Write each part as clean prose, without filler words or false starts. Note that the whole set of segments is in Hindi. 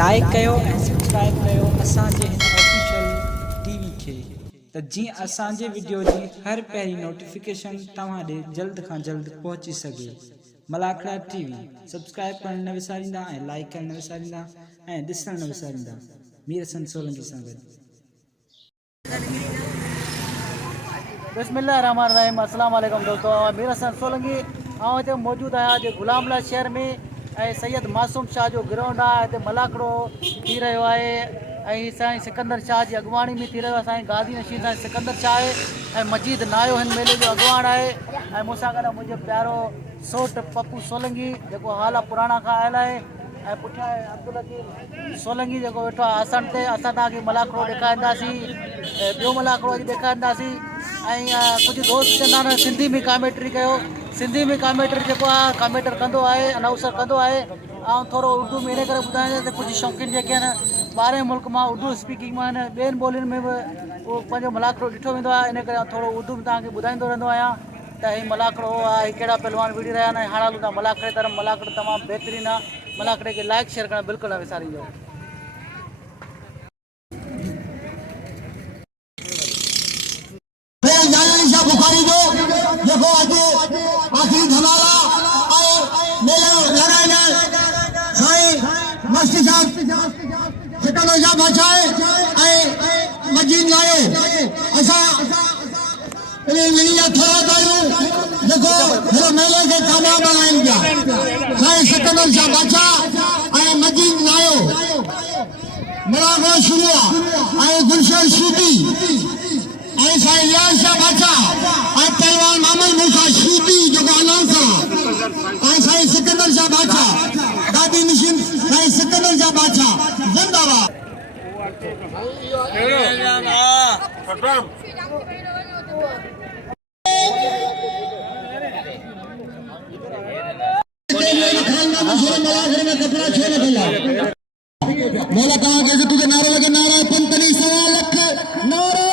लाइक कयो ऐं सब्सक्राइब कयो असांजे हिन ऑफिशियल टीवी खे त जीअं असांजे वीडियो जी हर पहिरीं नोटिफिकेशन तव्हां ॾे जल्द खां जल्द पहुची सघे। मलाखड़ा टीवी सब्सक्राइब करण न विसारींदा ऐं लाइक करण न विसारींदा ऐं ॾिसण न विसारींदा। मीर हसन सोलंकी सां गॾु। बिस्मिल्लाहिर्रहमानिर्रहीम। अस्सलाम वालेकुम दोस्तों, मीर हसन सोलंकी हिते मौजूदु आहियां अॼु गुलामला शहर में ऐं सैयद मासूम शाह जो ग्राउंड आहे। हिते मलाखड़ो थी रहियो आहे ऐं साईं सिकंदर शाह जी अॻुवाणी में थी रहियो आहे। साईं गाज़ी नशीद साईं सिकंदर शाह आहे ऐं मजीद नायो हिन मेले जो अॻुवाण आहे ऐं मूंसां गॾु मुंहिंजो प्यारो सोट पप्पू सोलंकी जेको हाल पुराणा खां आयल आहे ऐं पुठियां आहे अब्दुल हकीम सोलंकी जेको वेठो आहे आसन ते। असां तव्हांखे मलाखड़ो ॾेखारींदासीं, ॿियो मलाखड़ो अॼु ॾेखारींदासीं ऐं कुझु दोस्त चवंदा आहिनि सिंधी में कॉमेंट्री कयो। सिंधी में कॉमेंट्री जेको आहे कॉमेंटर कंदो आहे, अनाउंसर कंदो आहे ऐं थोरो उर्दू में इन करे ॿुधाईंदा त कुझु शौक़ीन जेके आहिनि ॿाहिरि मुल्क मां उर्दू स्पीकिंग में आहिनि, ॿियनि ॿोलियुनि में बि उहो पंहिंजो मलाखड़ो ॾिठो वेंदो आहे। इन करे थोरो उर्दू में तव्हांखे ॿुधाईंदो रहंदो आहियां त हीउ मलाखड़ो आहे, हीउ कहिड़ा पहलवान विड़ी रहिया आहिनि। हाणे हलूं था मलाखड़े तरफ़। मलाखड़ो तमामु बहितरीनु आहे। मलाखड़े खे लाइक शेयर करणु बिल्कुलु न विसारींदो। बुखारी जो जेको अॼु आख़िरी धमाला ऐं मेलो लॻाइण साईं मस्ती साहब सिकंदर शाह बादशाह ऐं मजीद नायो असां इन्हनि जा थोरा कयूं जेको हिन मेले खे कामयाबु बणाइनि पिया। साईं सिकंदर शाह बादशाह ऐं मजीद नायो मलाखड़ो शुरू आहे ऐं गुलशन सूदी ऐं साईं रियाज़ शाह बादशाह ऐं पहलवान मोहम्मद मूसा शीदी जेको अनाउंसर ऐं साईं सिकंदर शाह बादशाह गादी नशीन साईं सिकंदर शाह बादशाह जिंदाबाद। मौला कहा कैसे तुझे नारा लगे, नारा पंतनी 1.25 लाख नारा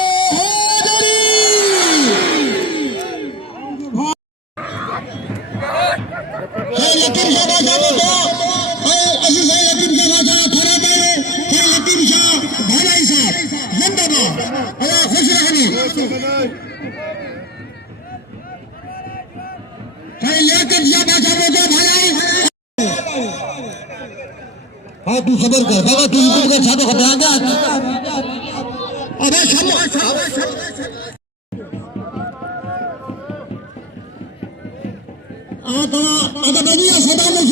हाँ तू खबर कर बाबा, तू यूट्यूब का छातो खबर आ गया। अबे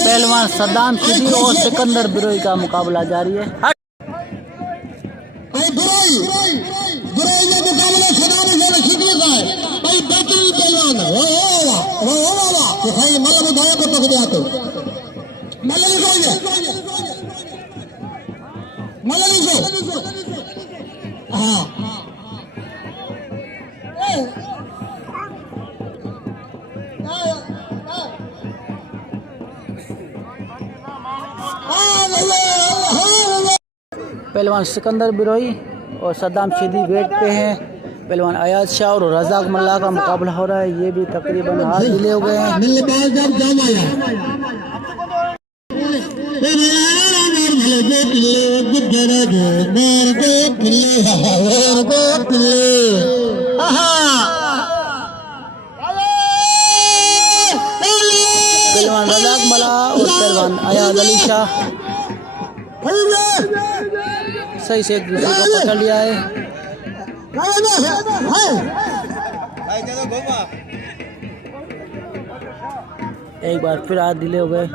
पहलवान सद्दाम शिदी और सिकंदर बिरोई का मुकाबला जारी है। बिरोई का मुकाबला सद्दाम शिदी का है भाई, बेहतरीन पहलवान है। वाह भाई मतलब उठाया को पकड़ दिया तो मलनी को हाँ पहलवान सिकंदर बिरोई और सद्दाम शिदी वेट पे हैं। पहलवान अयाज शाह और रज़ाक मल्ला का मुकाबला हो रहा है। ये भी तकरीबन हाथ ढीले हो गए हैं। पहलवान रज़ाक मल्ला और पहलवान अयाज अली शाह सही से एक दूसरे को पकड़ लिया है। एक बार फिर हाथ ढीले हो गए।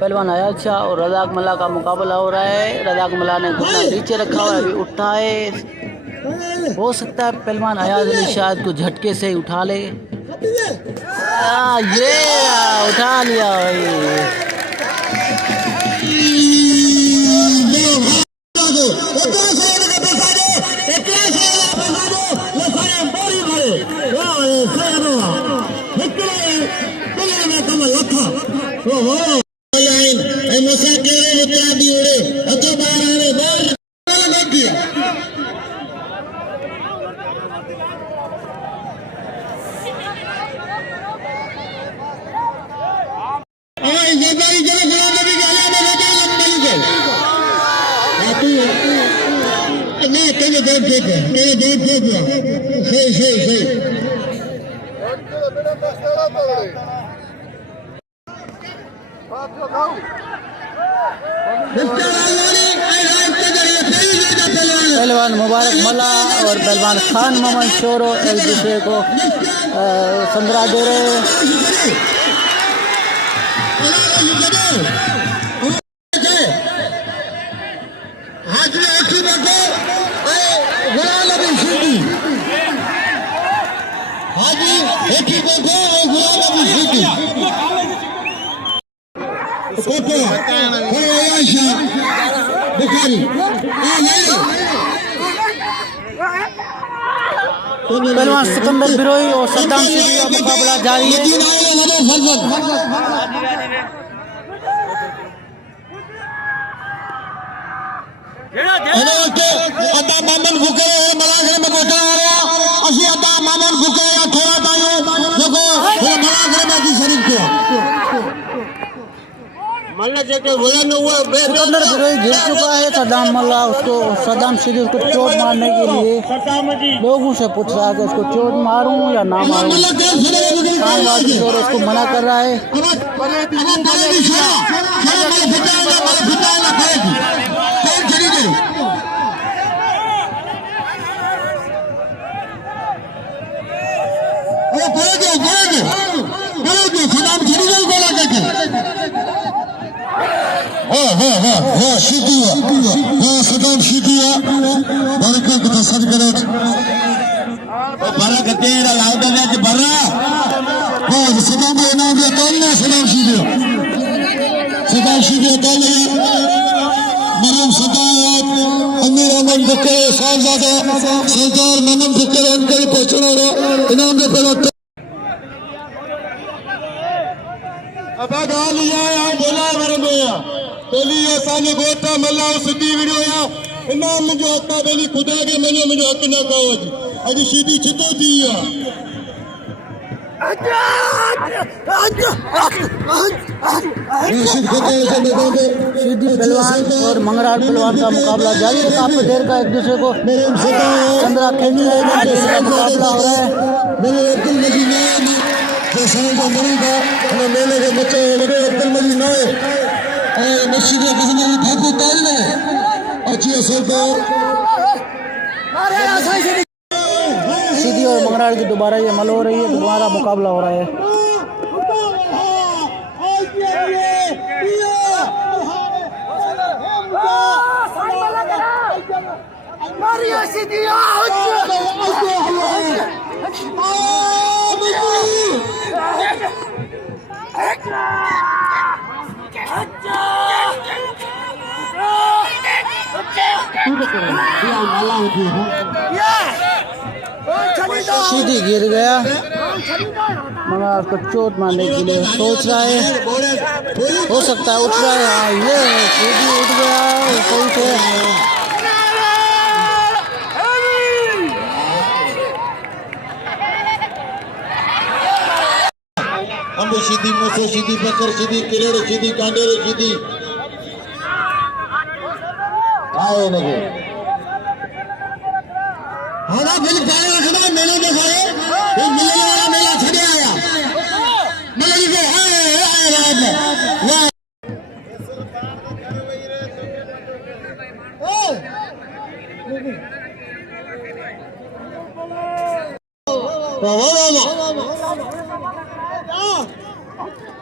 पहलवान अयाज शाह और रज़ाक मल्ला का मुकाबला हो रहा है। रज़ाक मल्ला ने घुटना नीचे रखा हुआ है, अभी उठा है। हो सकता है पहलवान अयाज अली शाह को झटके से ही उठा ले। ये उठा लिया भाई। नहीं तेरे दो फेंक सही पहलवान मुबारक मला और पहलवान खान मोहम्मद शोरो एक दूसरे को संदरा दे रहे हैं। पहलवान सिकंदर बिरोई और सद्दाम सिद्दीकी का मुकाबला जारी है। अदा मामन भूखे मलागरे में बैठा आ रहा असी अदा मामन भूखे थोड़ा तायो देखो मलागरे में की शरीफ को मल्ला जेके वजन हुआ सिकंदर बिरोई गिर चुका है। सद्दाम मल्ला उसको सद्दाम सिद्दीकी उसको चोट मारने के लिए लोगों से पूछ रहा है कि उसको चोट मारूं या ना मारूं। उसको मना कर रहा है। सदाम सीधिया बरकत को सज करो बरा करते हैं लाउडा ने कि बरा हो सदाम के नाम पे तोलना सदाम सीधिया तोले मरम सदाम अमीर अमन बुके साहबजादा सरदार ममन बुके उनके पहुंचना रो इनाम दे पहले अबा गाल या बोला मरम या तोली असांजे गोटा मल्ला सिद्धी वीडियो या इनाम मुंहिंजो हक़ आहे बेली खुदा खे मञो मुंहिंजो हक़ न कयो अॼु सीधी छितो थी सीधी पहलवान और मंगराड़ पहलवान का मुकाबला जारी है। काफी देर का एक दूसरे को चंद्रा खींच रहे हैं। मुकाबला हो रहा है। मेले के बच्चे अब्दुल मजीद नाए मस्जिद भागो तालने अच्छी सरकार सीधी और मंगराड़ की दोबारा ये मल हो रही है। दोबारा मुकाबला हो रहा है। सीधी गिर गया। मगर उसको चोट मारने के लिए सोच रहा है। हो सकता है उठ रहा है। हाँ ये सीधी उठ गया सही से। हम सीधी मोसो सीधी बकर सीधी किरेड़ सीधी कांडेर सीधी आए लगे हमारा बिल जाने रखना मेले में सारे ये मिलने वाला मेला छड़े आया मेले के आए रात में वाह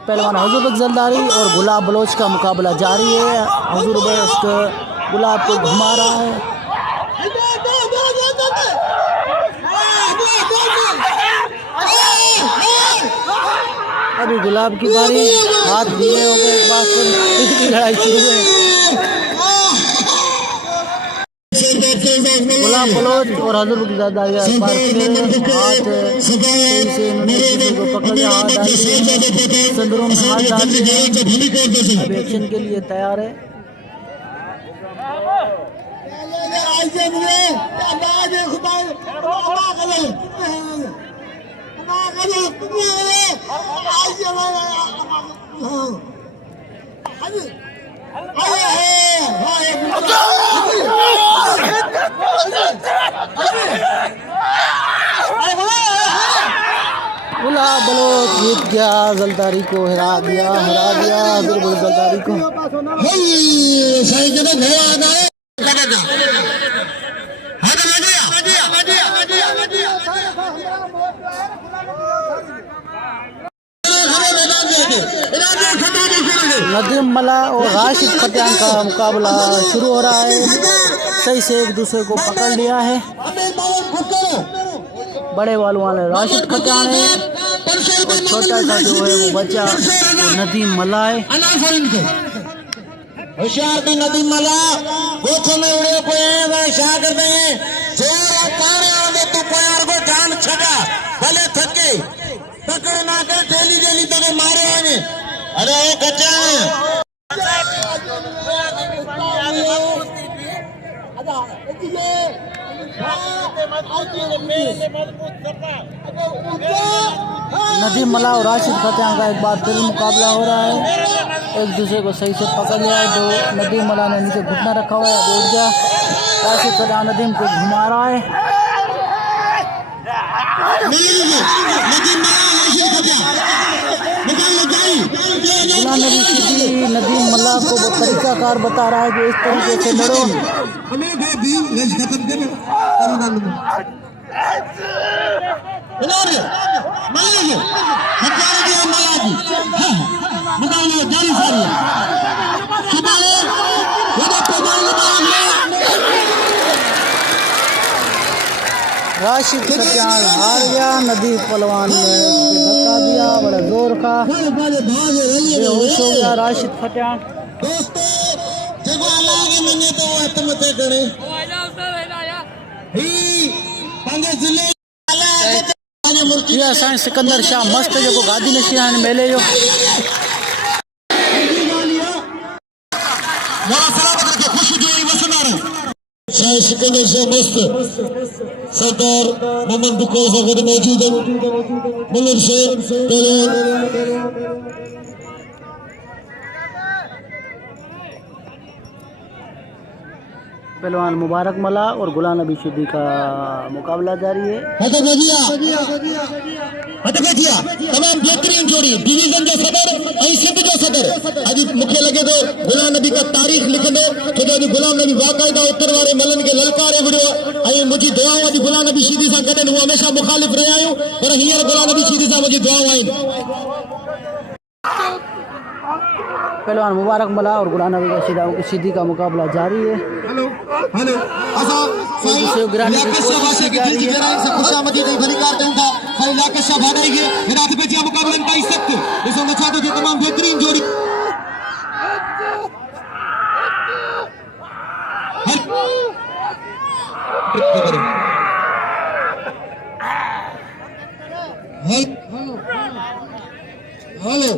पहलवान हुजूर जरदारी और गुलाब बलोच का मुकाबला जारी है। हुजूर बेस्ट गुलाब को घुमा रहा है। अभी गुलाब की बारी हाथ दिए हो गए। एक बार फिर इसकी लड़ाई शुरू है। गुलाब बलोच और हुजूर जरदारी हाथ को पकड़ हाथ संदूरों में हाथ डाल एक्शन के लिए तैयार है। गया, जलदारी को हरा दिया बिल्कुल जलदारी को। सही जगह घोड़ा आ गए नदीम मला और राशिद फतेहान का मुकाबला शुरू हो रहा है। सही से एक दूसरे को पकड़ लिया है। बड़े वालों वाले राशिद फतेहान है और छोटा सा जो है वो बच्चा वो नदीम मला है। होशियार का नदीम मला गोथों में उड़े पे शाह करते हैं जोर पारे आवे तो कोयार को जान छगा भले थके पकड़ ना कर डेली डेली तक मारे आने। अरे ओ कच्चा नदीम मला और राशिद फतेहान का एक बार फिर मुकाबला हो रहा है। एक दूसरे को सही से पकड़ लिया है। जो नदीम मला ने नीचे घुटना रखा हुआ है, अब उठ गया। राशिद फतेहान नदीम को घुमा रहा है। गुलाम नबी सिद्दीकी नदीम मला को वो तरीकाकार बता रहा है कि इस तरीके से लड़ो। राशिद फतेहान हार गया। नदीम पहलवान ने धक्का दिया, बड़ा जोर का बेहोश हो गया राशिद फतेहान। ये असांजे सिकंदर शाह मस्त जो गादी नशी आहिनि मेले जो। सिकंदर शाह मस्त सरदार मोहम्मद बुखारी साहब मौजूद हैं। मुल्क से पहलवान मुबारक मला और गुलाम नबी सिद्दीकी का मुकाबला जारी है। तमाम बेहतरीन जोड़ी डिवीजन जो सदर सिंध जो सदर अॼु मूंखे लॻे थो गुलाम नबी का तारीख़ लिखंदो छो जो अॼु गुलाम नबी बाक़ाइदा उत्तर वारे मलनि खे ललकारे विड़ियो ऐं मुंहिंजी दुआऊं अॼु गुलाम नबी सिद्दीकी सां गॾु हू हमेशह मुखालिफ़ रहिया आहियूं पर हींअर गुलाम नबी सिद्दीकी सां मुंहिंजी दुआऊं आहिनि। पहलवान मुबारक मला और गुलाम नबी सिद्दीकी का मुकाबला जारी है। तमाम बेहतरीन जोड़ी हेलो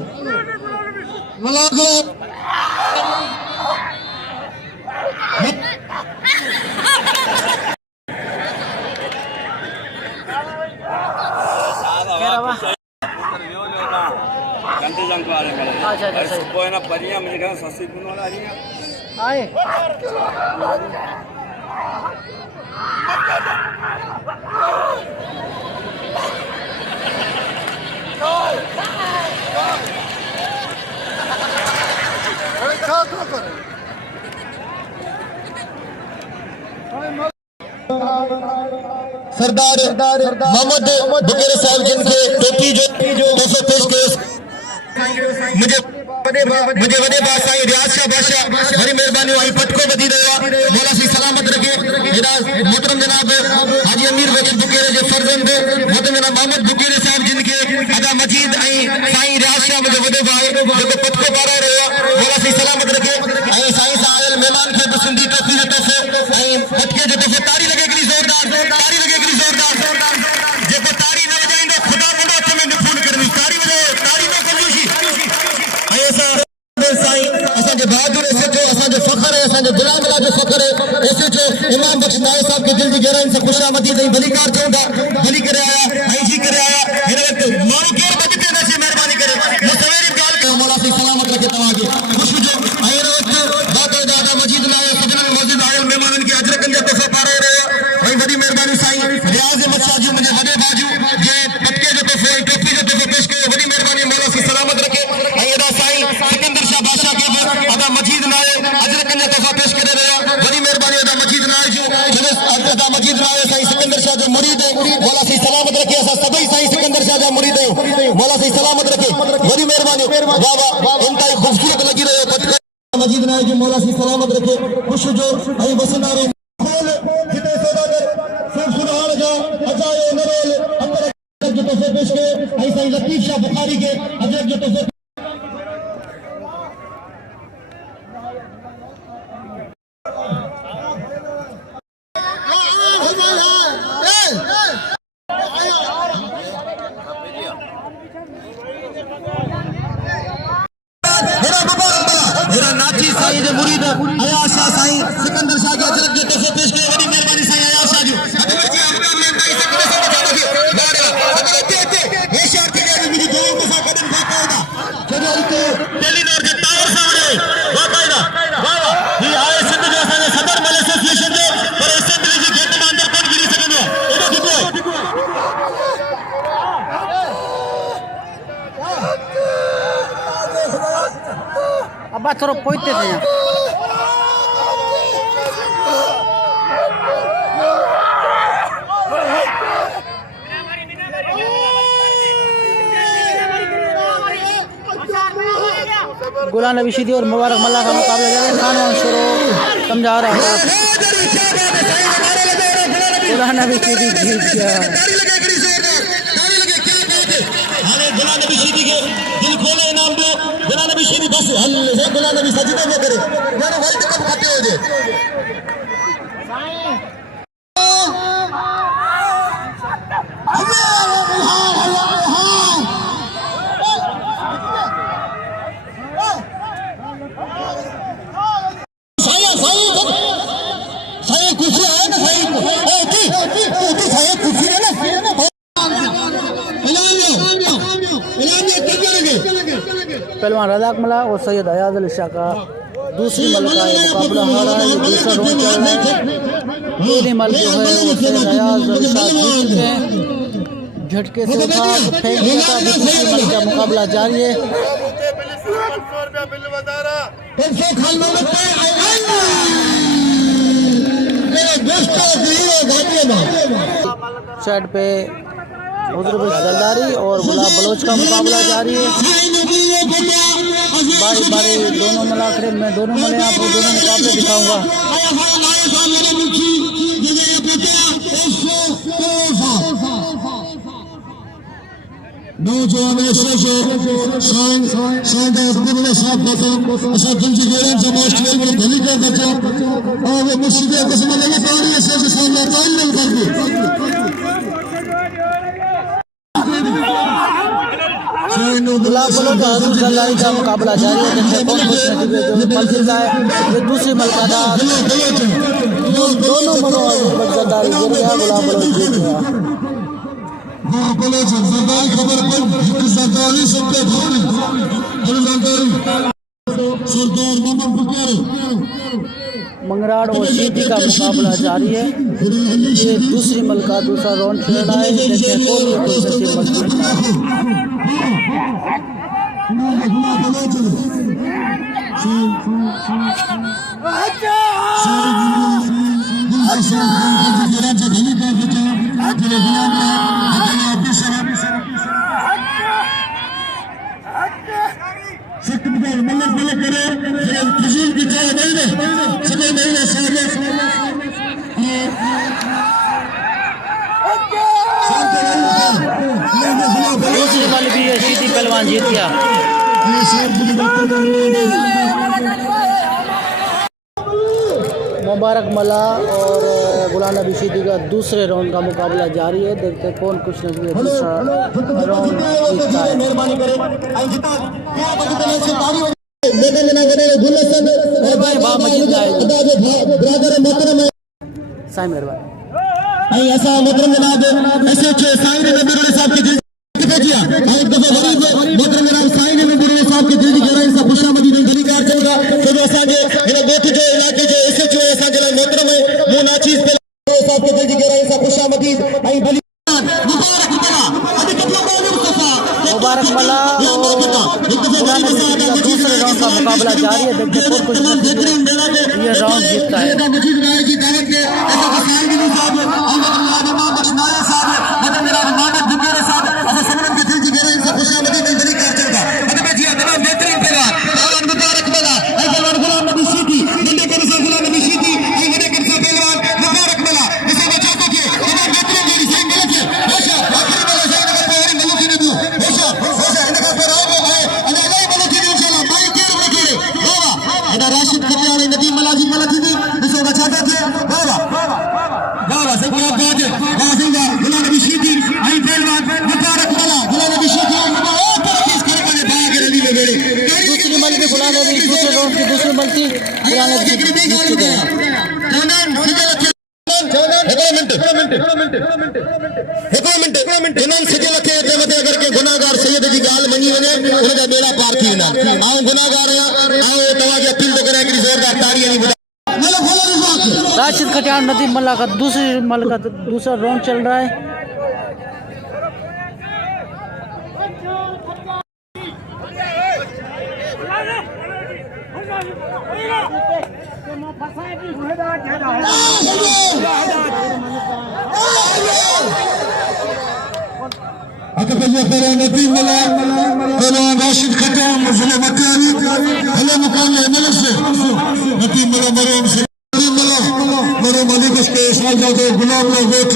सरदार मोहम्मद बुकेर साहब जिनके टोपी जो तोहफे पेश किए मुझे वॾे बादशाह रियाज़ शाह बादशाह बड़ी मेहरबानी आई पटको वधी रहियो आहे मौला सी सलामत रखे। हेॾा मोहतरम जनाब हाजी अमीर वकील बुकेरे जे फर्ज़ंद मोहतरम जनाब मोहम्मद बुकेरे साहब जिनके अदा मजीद ऐं साईं रियाज़ शाह मुंहिंजो वॾो भाउ जेको पटको पाराए रहियो आहे मौला सी सलामत रखे। ऐं साईं सां आयल महिमान खे बि सिंधी टोपी जो तोहफ़ो ऐं पटके जो तोहफ़ो तारी लॻे हिकिड़ी ज़ोरदार जेको तारी न वॼाईंदो ख़ुदा मुंडो हथ में निफून करे तारी वॼाए तारी न कंजूसी। असांजे बहादुर एसएचओ असांजो फ़ख्र है असांजे गुलाम अला जो फ़ख्र है एसएचओ इमाम बख्श नायक साहब के दिल की गहराई से खुशामदीद ऐं भलीकार चऊं था भली करे आया ऐं जी करे आया हिन वक़्तु माण्हू केरु बि हिते नसी महिरबानी करे मूं सवेरी ॻाल्हि कयो मौला सी सलामत रखे तव्हांखे ख़ुशि जो ऐं हिन वक़्तु बाक़ाइदा दादा मजीद नायक सजननि मौजूद आयल महिमाननि खे अजरकनि जा तोहफ़ा पाराए रहियो ऐं वॾी महिरबानी साईं रियाज़ अहमद शाह जी मुंहिंजे वॾे भाउ जे पटके जो तोहफ़ो टोपी जो तोहफ़ो पेश कयो वॾी महिरबानी इंतहाई खूबसूरत लगी रहे पटका मजीद नाय जो मौला सी सलामत रखे खुश जो ऐं वसंदारो जिते सौदागर सब सुभान जा अजाए नरोल अंदर जो तोहफे पेश के ऐं साईं लतीफ शाह बुखारी के अजब जो तोहफे नाची साईं जे मुरीद अयाज शाह साईं सिकंदर शाह के अजरक जो तोहफे पेश के वडी मेहरबानी साईं अयाज शाह जो एशिया के लिए मुझे दुआ के साथ कदम बाकायदा चलो इते टेलीनॉर के टावर सामने बाकायदा वाह वाह ये आए सिंध जो असांजे सदर मल एसोसिएशन जो पर असेंबली जी गेट में अंदर कोन गिरी सघंदो एॾो ॾिठो अब्बा थोरो पोइते थे यहाँ गुलाम नबी शीदी और मुबारक मल्ला का मुकाबला जारी है। खान शुरू समझा रहा है गुलाम नबी शीदी जीत गया। गुलाम नबी शीदी के दिल खोले इनाम दो गुलाम नबी शीदी बस हल गुलाम नबी सजदे में करे यार वर्ल्ड कप खाते हो जे पहलवान रज़ाक मल्ला और सैयद अयाज अली शाह का दूसरी मलका मुकाबला हो रहा है। दूसरा राउंड चल रहा है। पहली मल जो है वो सैयद अयाज अली शाह जीत चुके हैं। झटके से उठा फेंक दिया था। दूसरी मल का मुकाबला जारी है। साइड पे हुजूर जलदारी और गुलाब बलोच का मुकाबला जारी है। बारी बारी दोनों मुलाकात में दोनों मले आपको दोनों मुकाबले दिखाऊंगा। नौजवान शान साफ असा दिल जी गेरन जमाश्त में धनी कर बचा और वो मुश्किल किस्म लगे पानी से सामने ताल नहीं करती गुलाब बलोच और हुजूर जलदारी का मुकाबला जारी है। देखते कौन खुश नसीब है जो मलका है। ये दूसरी मलका था। दोनों मलों और जलदारी गिर गया। गुलाब बलोच जीत गया। सरदारी खबर पर सरदारी सबके सरदार मोहम्मद बुखारी मंगराड़ और शीदी का मुकाबला जारी है। ये दूसरी मलका दूसरा राउंड खेल रहा है। देखते हैं कौन खुश नसीब मलका दूसरी मल भी है। शीदी पहलवान जीत गया। मुबारक मल्ला और गुलाम नबी शीदी का दूसरे राउंड का मुकाबला जारी है। देखते हैं कौन कुछ नसीब दूसरा राउंड जीतता है। साईं मेहरबानी ऐसा मोहतरम जनाब एसएचओ साईं नबीरुल साहब की दिल भेजिया एक दफा गरीब मोहतरम जनाब साईं नबीरुल साहब की दिल की गहराई से खुशामदी धनी कार चलगा तो असांजे इन गोठ जो इलाके जो एसएचओ असांजे लाइ मोहतरम मु नाचीज साहब की दिल की गहराई से खुशामदी ऐं भली मुबारक मल्ला और गुलाम नबी शीदी का दूसरे राउंड का मुकाबला जारी है। देखते हैं कुछ ये राउंड जीतता है। साहब इन्हनि सिज लखे जे मथे अगर के गुनाहगार सैयद जी ॻाल्हि मञी वञे उन जा बेड़ा पार थी वेंदा आहिनि। आउं गुनाहगार आहियां, आउं तव्हांखे अपील थो करियां हिकिड़ी ज़ोरदार ताड़ीअ जी राशिद खटियान नदीम मल्ला का दूसरा राउंड चल रहा है। नदीम मल्ला राशिद खटियान ज़िले मटियानी हले मुकाम एमएलए से नदीम मल्ला मरहूम से मरहूम अली बख्श के इस्माइल जादे गुलाम लोग वोट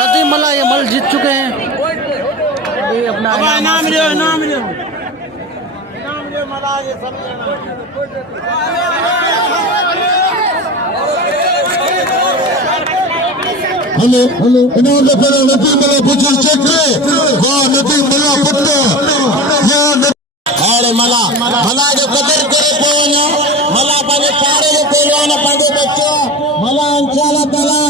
नदीम मल्ला ये मल जीत चुके हैं। ये अपना इनाम लियो मल्ला ये सब हेलो इनाम दे पर नदीम मल्ला पुछल चेक वाह नदीम मल्ला पुत्र या अरे मल्ला जो कदर करे पोना मल्ला पाने पारे जो पहलवान पादे बच्चा मल्ला इंशाअल्लाह ताला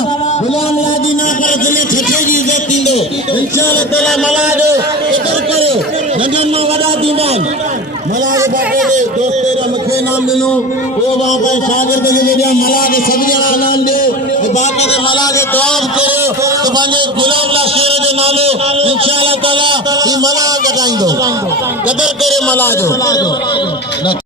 गुलाम लादी ना पर दिले ठठे जी इज्जत दींदो इंशाअल्लाह ताला मल्ला जो कदर करे नगन में वडा दींदान मल्ला जे बाबे दे दोस्ते रे मखे नाम दिनो वो वहां पे शागिर्द के लिए मल्ला के सब जना नाम दे बाबे दे मल्ला के दुआ करो तो पंहिंजे गुलाम ला शेर जो नालो इंशाअल्लाह ताला ई मल्ला गटाइंदो कदर करे मल्ला जो